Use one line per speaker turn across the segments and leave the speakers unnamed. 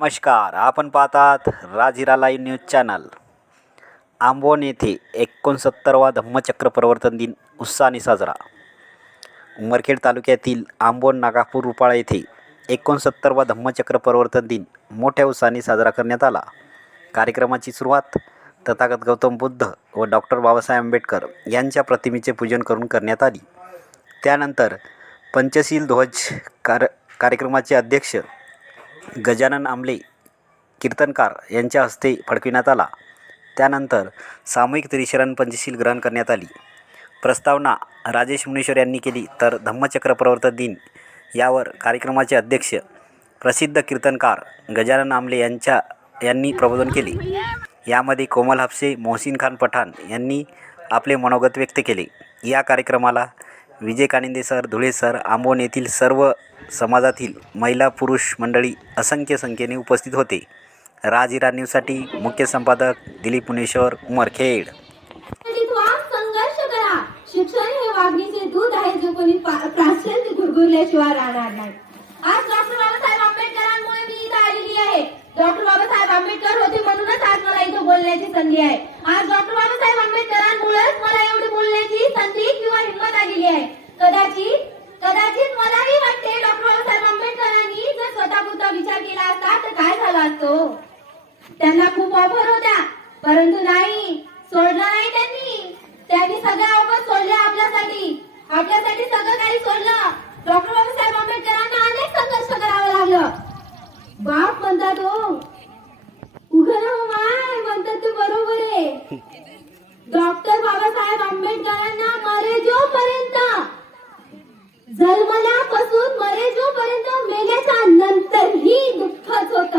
नमस्कार आपण पाहतात Rajira live news channel. Ambon येथे एकोणसत्तरवा धम्मचक्र प्रवर्तन दिन उत्साहाने साजरा. उमरखेड तालुक्यातील आंबोन नागापूर रुपाळा येथे एकोणसत्तरवा धम्मचक्र प्रवर्तन दिन मोठ्या उत्साहाने साजरा करण्यात आला. कार्यक्रमाची सुरुवात तथागत गौतम बुद्ध व डॉक्टर बाबासाहेब आंबेडकर यांच्या प्रतिमेचे पूजन करून करण्यात आली. त्यानंतर पंचशील ध्वज कार कार्यक्रमाचे अध्यक्ष गजानन आमले कीर्तनकार यांच्या हस्ते फडकविण्यात आला. त्यानंतर सामूहिक त्रिशरण पंचशील ग्रहण करण्यात आली. प्रस्तावना राजेश मुनेश्वर यांनी केली तर धम्मचक्र प्रवर्तन दिन. यावर कार्यक्रमाचे अध्यक्ष प्रसिद्ध कीर्तनकार गजानन आमले यांच्या यांनी प्रबोधन केले. यामध्ये कोमल हापसे मोहसिन खान पठाण यांनी आपले मनोगत व्यक्त केले. या कार्यक्रमाला विजय कानिंदे सर धुळे सर आंबोन येथील सर्व समाजातील महिला पुरुष मंडळी असंख्य संख्येने उपस्थित होते. राजिरा न्यूजसाठी मुख्य संपादक दिलीप पुणेश्वर उमरखेड.
शिक्षण हे वाघीचे दूध आहे जे कोणी पा- गुरगुरल्याशिवाय राहणार नाही आज डॉक्टर बाबासाहेब आंबेडकरांमुळे मी इथं आलेली आहे. डॉक्टर बाबासाहेब आंबेडकर होते म्हणून बोलण्याची संधी आहे. आज डॉक्टर बाबासाहेब आंबेडकरांमुळेच मला एवढी बोलण्याची संधी किंवा हिंमत आलेली आहे. कदाचित कदाचित मलाही वाटते डॉक्टर बाबासाहेब आंबेडकरांनी जर स्वतःपुरता विचार केला असता तर काय झाला असतो? त्यांना खूप ऑफर होत्या. परंतु नाही सोडला नाही त्यांनी. त्यांनी सगळ्या ऑफर सोडल्या आपल्यासाठी. आपल्यासाठी सगळं काही सोडलं. डॉक्टर बाबासाहेब आंबेडकरांना अनेक संघर्ष करावा लागला. बाप म्हणतात हो आहे डॉक्टर बाबासाहेब आंबेडकरांना मरे जोपर्यंत जन्मल्यापासून मरे जोपर्यंत मेल्याच्या नंतरही दुःखच होत.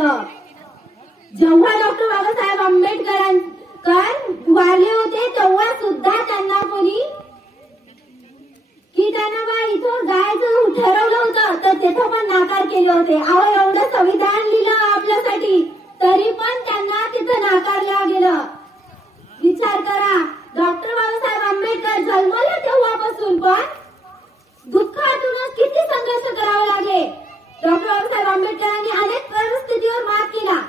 जेव्हा डॉक्टर बाबासाहेब आंबेडकरांकर वारले होते तेव्हा सुद्धा त्यांना कोणी की त्यांना बा इथं जायचं ठरवलं होतं तर तिथं पण नाकार केले होते. अहो एवढं संविधान लिहिलं आपल्यासाठी तरी पण त्यांना तिथं नाकारलं गेलं विचार करा डॉक्टर बाबासाहेब आंबेडकर जन्मले तेव्हापासून पण दुःखातूनच किती संघर्ष करावे लागले डॉक्टर बाबासाहेब आंबेडकरांनी अनेक परिस्थितीवर मात केला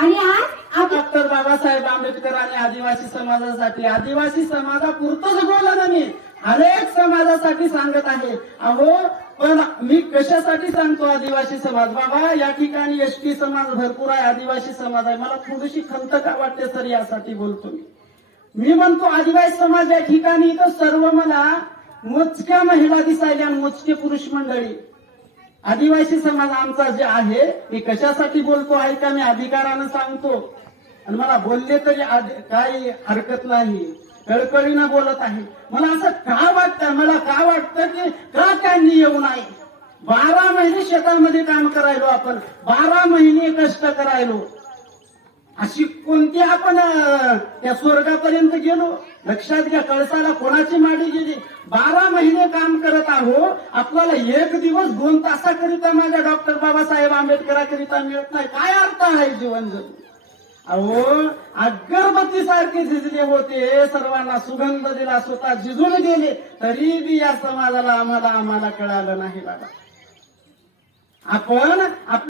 आणि आज
डॉक्टर बाबासाहेब आंबेडकर आणि आदिवासी समाजासाठी आदिवासी समाजापुरतच बोलत मी. अनेक समाजासाठी सांगत आहे. अहो पण मी कशासाठी सांगतो आदिवासी समाज? बाबा या ठिकाणी एसटी समाज भरपूर आहे आदिवासी समाज आहे. मला थोडीशी खंत का वाटते सर यासाठी बोलतो मी. मी म्हणतो आदिवासी समाज या ठिकाणी तर सर्व मला मोजक्या महिला दिसायल्या मोजके पुरुष मंडळी. आदिवासी समाज आमचा जे आहे मी कशासाठी बोलतो आहे का मी अधिकारानं सांगतो. आणि मला बोलले तरी काही हरकत नाही. कळकळीनं बोलत आहे. मला असं का वाटतं मला का वाटतं की का त्यांनी येऊ नये बारा महिने शेतामध्ये काम करायलो आपण. बारा महिने कष्ट करायलो. अशी कोणती आपण त्या स्वर्गापर्यंत गेलो? लक्षात घ्या कळसाला कोणाची माडी गेली? बारा महिने काम करत आहो आपल्याला एक दिवस दोन तासाकरिता माझ्या डॉक्टर बाबासाहेब आंबेडकराकरिता मिळत नाही. काय अर्थ आहे जीवन जगू अहो अगरबत्ती सारखे झिजले होते सर्वांना सुगंध दिला स्वतः झिजून गेले. तरी बी या समाजाला आम्हाला आम्हाला कळालं नाही बाबा. आपण आप